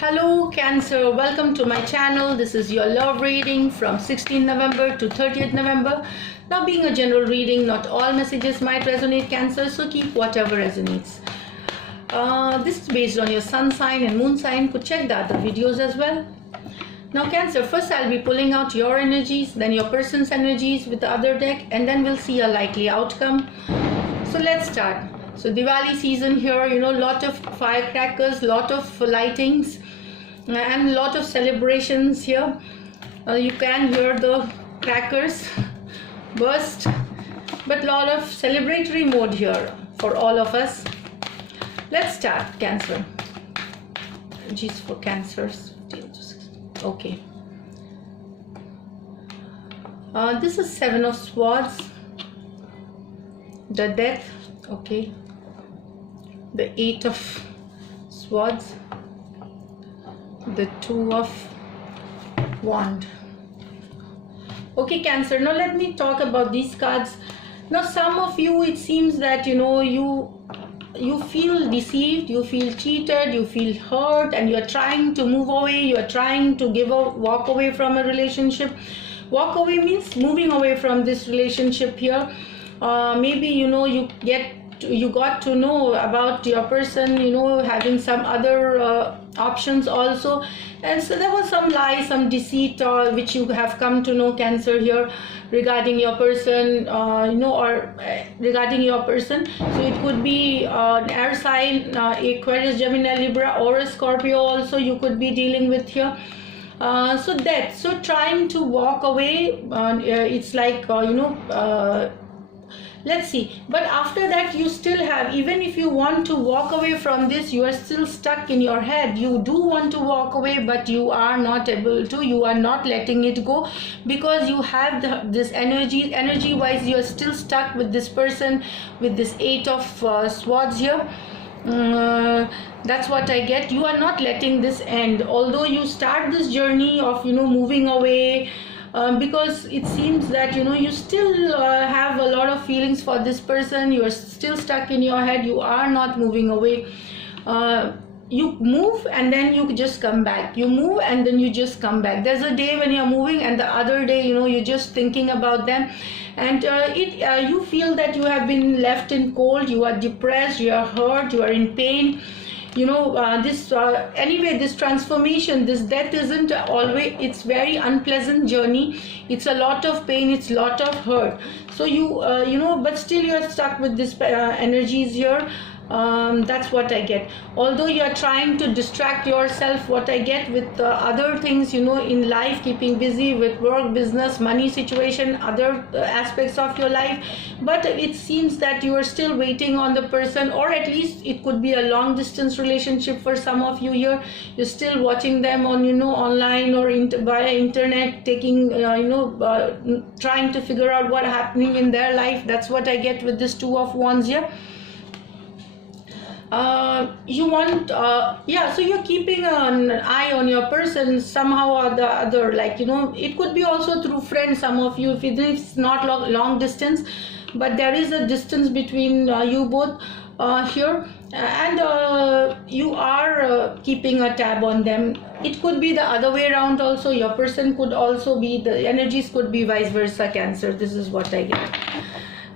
Hello Cancer, welcome to my channel. This is your love reading from 16th November to 30th November. Now, being a general reading, not all messages might resonate, Cancer, so keep whatever resonates. This is based on your sun sign and moon sign. Could check the other videos as well. Now Cancer, first I'll be pulling out your energies, then your person's energies with the other deck, and then we'll see a likely outcome. So let's start. So Diwali season here, lot of firecrackers, lot of lightings and lot of celebrations here. You can hear the crackers burst, but lot of celebratory mode here for all of us. Let's start, Cancer. Energies for Cancers. Okay. This is Seven of Swords, the Death. Okay. The Eight of Swords, the Two of Wands. Okay, Cancer, now let me talk about these cards. Now some of you, it seems that you feel deceived, you feel cheated, you feel hurt, and you're trying to move away, you're trying to walk away from a relationship. Walk away means moving away from this relationship here. Maybe you got to know about your person, having some other options also, and so there was some lie, some deceit, which you have come to know, Cancer, here regarding your person, or regarding your person. So it could be an air sign, Aquarius, Gemini, Libra, or a Scorpio also you could be dealing with here. So that, so trying to walk away, it's like let's see, but after that you still have, even if you want to walk away from this, you are still stuck in your head. You do want to walk away, but you are not able to, you are not letting it go, because you have this energy wise you are still stuck with this person, with this Eight of Swords here. That's what I get. You are not letting this end, although you start this journey of moving away, because it seems that you still have a lot of feelings for this person. You are still stuck in your head, you are not moving away. You move and then you just come back, you move and then you just come back. There's a day when you're moving and the other day you're just thinking about them, and you feel that you have been left in cold, you are depressed, you are hurt, you are in pain. Anyway, this transformation, this death isn't always, it's very unpleasant journey, it's a lot of pain, it's a lot of hurt. So but still you are stuck with this energies here. That's what I get. Although you are trying to distract yourself, what I get, with other things in life, keeping busy with work, business, money situation, other aspects of your life, but it seems that you are still waiting on the person, or at least it could be a long distance relationship for some of you here. You're still watching them on online or via internet, taking trying to figure out what's happening in their life. That's what I get with this Two of Wands here. You want so you're keeping an eye on your person somehow or the other, like it could be also through friends, some of you, if it's not long distance, but there is a distance between you both here, and you are keeping a tab on them. It could be the other way around also. Your person could also be, the energies could be vice versa, Cancer. This is what I get.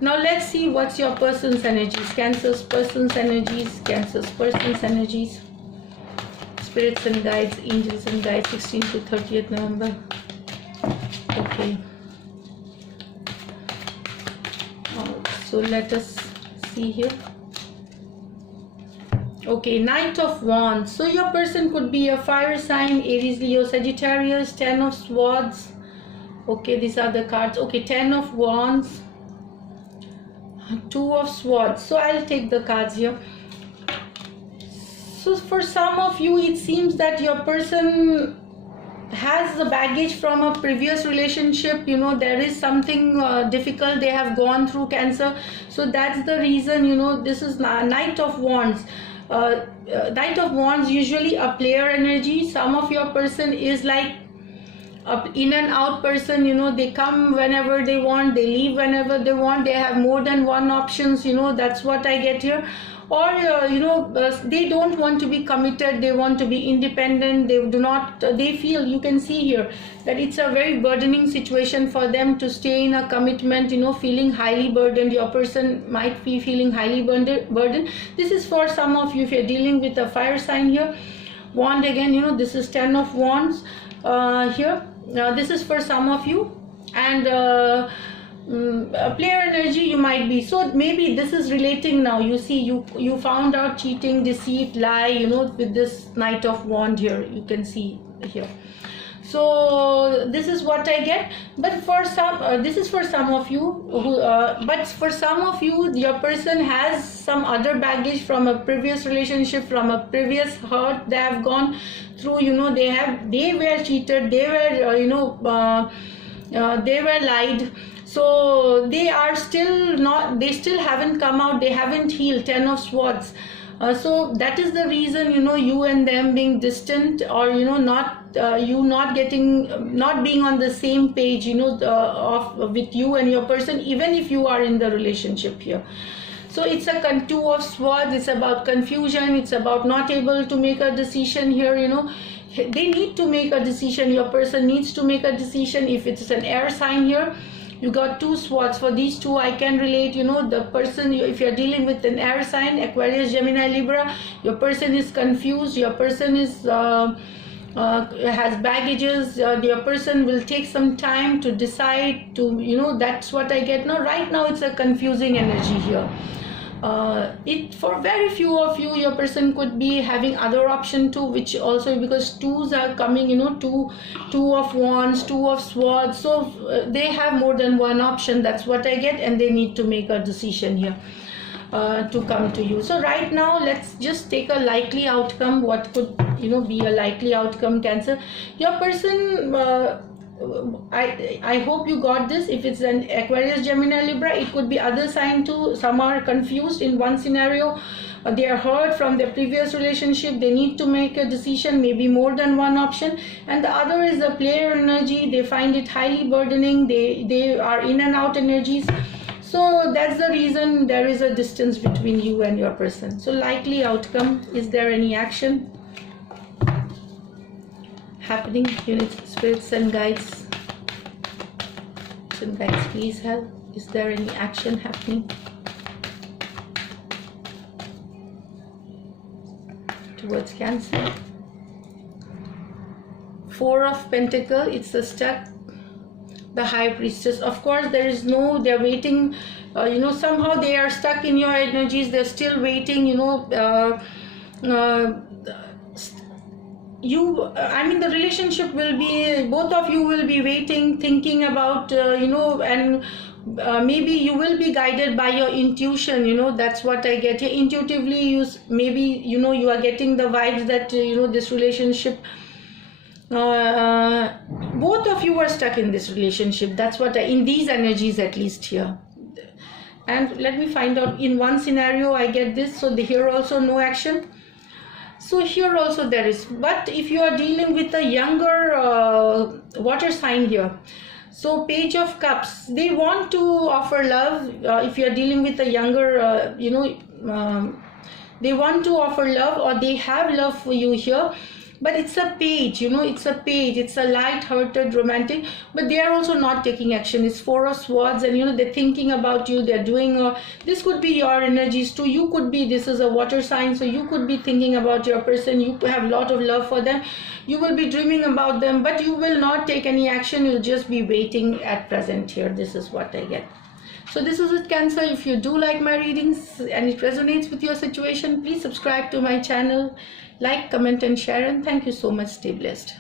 Now let's see what's your person's energies. Cancer's person's energies. Cancer's person's energies. Spirits and guides, angels and guides, 16th to 30th November. Okay. So let us see here. Okay, Knight of Wands. So your person could be a fire sign, Aries, Leo, Sagittarius. Ten of Swords. Okay, these are the cards. Okay, Ten of Wands. Two of Swords. So I'll take the cards here. So for some of you, it seems that your person has the baggage from a previous relationship. There is something difficult they have gone through, Cancer. So that's the reason, this is Knight of Wands. Knight of Wands, usually a player energy. Some of your person is like in and out person, they come whenever they want, they leave whenever they want, they have more than one options, that's what I get here. or they don't want to be committed, they want to be independent, they feel, you can see here that it's a very burdening situation for them to stay in a commitment, feeling highly burdened. Your person might be feeling highly burdened. This is for some of you if you're dealing with a fire sign here. Wand again, this is 10 of Wands here. This is for some of you, and a player energy you might be. So maybe this is relating now. You see, you found out cheating, deceit, lie, with this Knight of Wand here. You can see here. So this is what I get. But for some, this is for some of you who. But for some of you, your person has some other baggage from a previous relationship, from a previous hurt they have gone through. They were cheated. They were they were lied. So they are still not. They still haven't come out. They haven't healed. 10 of Swords. So that is the reason, you and them being distant, or not being on the same page, with you and your person, even if you are in the relationship here. So it's a 2 of Swords. It's about confusion. It's about not able to make a decision here. They need to make a decision. Your person needs to make a decision. If it's an air sign here, you got 2 Swords. For these two I can relate. The person, if you're dealing with an air sign, Aquarius, Gemini, Libra, your person is confused. Your person is has baggages. Your person will take some time to decide to, that's what I get. Now right now it's a confusing energy here. For very few of you, your person could be having other option too, which also, because 2s are coming, 2 of Wands, 2 of Swords, so they have more than one option. That's what I get, and they need to make a decision here to come to you. So right now, let's just take a likely outcome. What could be a likely outcome, Cancer? Your person, I hope you got this. If it's an Aquarius, Gemini, Libra, it could be other sign too. Some are confused in one scenario. They are hurt from their previous relationship. They need to make a decision, maybe more than one option. And the other is the player energy. They find it highly burdening. They are in and out energies. So that's the reason there is a distance between you and your person. So likely outcome, is there any action happening? Spirits and guides. Please help. Is there any action happening towards Cancer? 4 of Pentacles. It's a stuck. The High Priestess. Of course, there is no. They're waiting. Somehow they are stuck in your energies. They're still waiting. The relationship will be, both of you will be waiting, thinking about, and maybe you will be guided by your intuition. That's what I get here. Intuitively, you are getting the vibes that, this relationship, both of you are stuck in this relationship. That's what in these energies, at least here. And let me find out. In one scenario, I get this. So here also no action. So here also there is. But if you are dealing with a younger water sign here, so Page of Cups, they want to offer love. If you are dealing with a younger, they want to offer love, or they have love for you here. But it's a page, it's a light-hearted romantic, but they are also not taking action. It's 4 of Swords, and they're thinking about you, they're doing, this could be your energies too. You could be, this is a water sign, so you could be thinking about your person. You have a lot of love for them. You will be dreaming about them, but you will not take any action. You'll just be waiting at present here. This is what I get. So this is it, Cancer. If you do like my readings and it resonates with your situation, please subscribe to my channel, like, comment and share, and thank you so much. Stay blessed.